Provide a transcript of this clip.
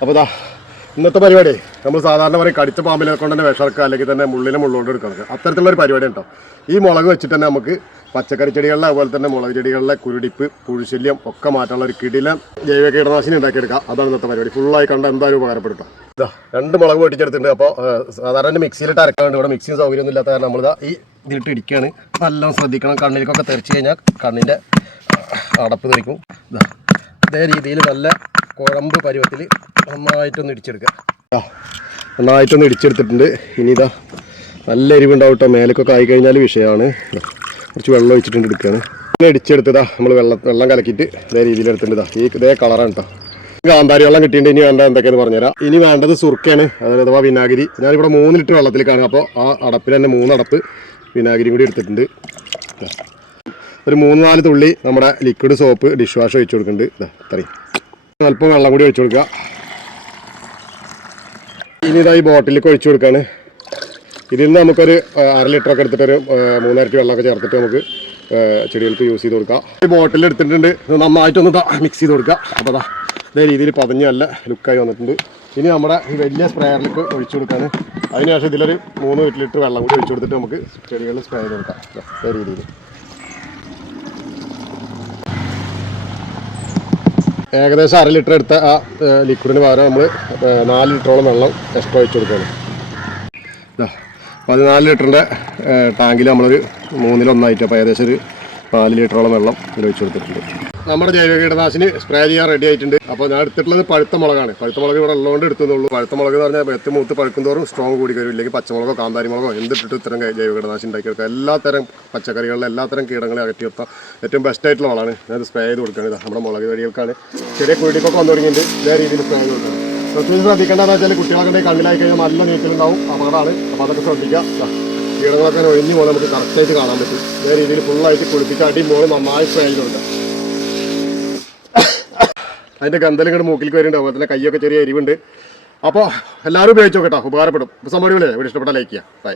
അപ്പോൾ ഇതാ ഇന്നത്തെ പരിപാടി നമ്മൾ സാധാരണ പറയും കടിച്ച പാമ്പിനെ കൊണ്ട് തന്നെ വിഷർക്കുക അല്ലെങ്കിൽ തന്നെ മുള്ളിനെ മുള്ളുകൊണ്ട് എടുക്കണം അത്തരത്തിലുള്ള ഒരു പരിപാടി ഉണ്ടോ? ഈ മുളക് വെച്ചിട്ട് തന്നെ നമുക്ക് പച്ചക്കറി ചെടികളിലെ അതുപോലെ തന്നെ മുളക് ചെടികളിലെ കുരുടിപ്പ് പുഴുശല്യം ഒക്കെ മാറ്റാനുള്ള ഒരു കിടിലം ജൈവ കീടനാശിനി ഉണ്ടാക്കിയെടുക്കുക അതാണ് ഇന്നത്തെ പരിപാടി. ഫുള്ളായി കണ്ട എന്തായാലും ഉപകാരപ്പെടും. ഇതാ രണ്ട് മുളക് പൊട്ടിച്ചെടുത്തിട്ടുണ്ട് അപ്പോൾ സാധാരണ മിക്സിയിലിട്ട് അരക്കാണ്ട് ഇവിടെ മിക്സിയും സൗകര്യമൊന്നും ഇല്ലാത്ത കാരണം നമ്മളിതാ ഈ ഇതിലിട്ട് ഇടിക്കുകയാണ് നല്ലോണം ശ്രദ്ധിക്കണം. കണ്ണിലേക്കൊക്കെ തെറിച്ച് കഴിഞ്ഞാൽ കണ്ണിന്റെ അടപ്പ് തെറിക്കും. ഇതാ അതേ രീതിയിൽ നല്ല കുഴമ്പ് പരുവത്തിൽ നന്നായിട്ടൊന്ന് ഇടിച്ചെടുക്കാം. നന്നായിട്ടൊന്ന് ഇടിച്ചെടുത്തിട്ടുണ്ട്. ഇനി ഇതാ നല്ല എരിവുണ്ടാവും കേട്ടോ മേലേക്കൊക്കെ ആയി കഴിഞ്ഞാൽ വിഷയമാണ്. കുറച്ച് വെള്ളം ഒഴിച്ചിട്ടുണ്ട് എടുക്കുകയാണ് ഇങ്ങനെ ഇടിച്ചെടുത്തതാ നമ്മൾ വെള്ളം വെള്ളം കലക്കിയിട്ട് ഇതേ രീതിയിൽ എടുത്തിട്ടുണ്ട്. ഈ ഇതേ കളറാണ് കേട്ടോ കാന്താരി വെള്ളം കിട്ടിയിട്ട് ഇനി വേണ്ട എന്തൊക്കെയാന്ന് പറഞ്ഞുതരാം. ഇനി വേണ്ടത് സുർക്കയാണ്. അതായത് അഥവാ വിനാഗിരി. ഞാനിവിടെ മൂന്ന് ലിറ്റർ വെള്ളത്തിൽ കാണും. അപ്പോൾ ആ അടപ്പിൽ തന്നെ മൂന്ന് അടപ്പ് കൂടി എടുത്തിട്ടുണ്ട്. ഒരു മൂന്ന് നാല് തുള്ളി നമ്മുടെ ലിക്വിഡ് സോപ്പ് ഡിഷ് വാഷ് ഒഴിച്ചു കൊടുക്കുന്നുണ്ട്. ഇതാ ഇത്രയും. അല്പം വെള്ളം കൂടി ഒഴിച്ചു കൊടുക്കുക. ഇനി ഇതാ ഈ ബോട്ടിലേക്ക് ഒഴിച്ചു കൊടുക്കുകയാണ് ഇതിൽ നിന്ന് നമുക്കൊരു അര ലിറ്റർ ഒക്കെ എടുത്തിട്ട് ഒരു ആ, മൂന്നരട്ടി വെള്ളമൊക്കെ ചേർത്തിട്ട് നമുക്ക് ചെടികൾക്ക് യൂസ് ചെയ്ത് കൊടുക്കാം. ഈ ബോട്ടിൽ എടുത്തിട്ടുണ്ട്. നന്നായിട്ടൊന്ന് മിക്സ് ചെയ്ത് കൊടുക്കുക അപ്പോൾ അതാ ഇതേ രീതിയിൽ പതഞ്ഞ് നല്ല ലുക്കായി വന്നിട്ടുണ്ട്. ഇനി നമ്മുടെ ഈ വലിയ സ്പ്രേയറിലേക്ക് ഒഴിച്ചു കൊടുക്കുകയാണ് അതിനുശേഷം ഇതിലൊരു മൂന്ന് ലിറ്റർ വെള്ളം കൂടി ഒഴിച്ചു കൊടുത്തിട്ട് നമുക്ക് ചെടികളിൽ സ്പ്രേ ചെയ്ത് കൊടുക്കാം. ഇതേ രീതിയിൽ. ഏകദേശം അര ലിറ്റർ എടുത്ത ആ ലിക്വിഡിന് പകരം നമ്മൾ നാല് ലിറ്ററോളം വെള്ളം എക്സ്ട്രാ ഒഴിച്ച് കൊടുക്കുകയാണ്. ഇതാ പതിനാല് ലിറ്ററിന്റെ ടാങ്കിൽ നമ്മളൊരു മൂന്നിലൊന്നായിട്ട് അപ്പോൾ ഏകദേശം ഒരു നാല് ലിറ്ററോളം വെള്ളം ഇതിൽ ഒഴിച്ച് കൊടുത്തിട്ടുണ്ട്. നമ്മുടെ ജൈവ കീടനാശിനി സ്പ്രേ ചെയ്യാൻ റെഡി ആയിട്ടുണ്ട്. അപ്പോൾ ഞാൻ എടുത്തിട്ടുള്ളത് പഴുത്ത മുളകാണ്. പഴുത്ത മുളക് ഇവിടെ ഉള്ളതുകൊണ്ട് എടുത്തുള്ളൂ പഴുത്ത മുളക് എന്ന് പറഞ്ഞാൽ എത്തി മൂത്ത് പഴുക്കും തോറും സ്ട്രോങ് കൂടി വരും. ഇല്ലെങ്കിൽ പച്ചമുളകോ കാന്താരി മുളകോ എന്തിട്ടിട്ട് ഇത്തരം ജൈവ കീടനാശിനി ഉണ്ടാക്കിയെടുക്കുക എല്ലാ തരം പച്ചക്കറികളിലെ എല്ലാ തരം കീടങ്ങളെ അകറ്റി ഏറ്റവും ബെസ്റ്റ് ആയിട്ടുള്ള വളമാണ്. ഞാനത് സ്പ്രേ ചെയ്ത് കൊടുക്കുന്നത് നമ്മുടെ മുളക് ചെടികൾക്കാണ് ചെറിയ കുഴിക്കൊക്കെ വന്നു തുടങ്ങിയിട്ട് ഇതേ രീതിയിൽ സ്പ്രേ ചെയ്ത് കൊടുക്കണം പ്രത്യേകിച്ച് ശ്രദ്ധിക്കേണ്ടതെന്ന് വെച്ചാൽ കുട്ടികളെ കണ്ടെങ്കിൽ കണ്ണിലായി കഴിഞ്ഞാൽ നല്ല നീറ്റിലുണ്ടാവും. അപകടമാണ്. അപ്പോൾ അതൊക്കെ ശ്രദ്ധിക്കുക. കീടങ്ങളൊക്കെ ഒഴിഞ്ഞു പോലെ നമുക്ക് കറക്റ്റായിട്ട് കാണാൻ പറ്റും. ഇതേ രീതിയിൽ ഫുള്ളായിട്ട് കുളിപ്പിച്ച് അടി മോൾ നന്നായി സ്പ്രേ ചെയ്ത് കൊടുക്കുക. അതിന്റെ ഗന്ധലും ഇങ്ങോട്ട് മൂക്കിലേക്ക് വരുന്നുണ്ട്. അതുപോലെ തന്നെ കൈയൊക്കെ ചെറിയ എരിവുണ്ട്. അപ്പോൾ എല്ലാവരും ഉപയോഗിച്ചോ കേട്ടോ. ഉപകാരപ്പെടും. സംഭവം ഇവിടെ ഇഷ്ടപ്പെട്ട ലൈക്ക് ചെയ്യാം ബൈ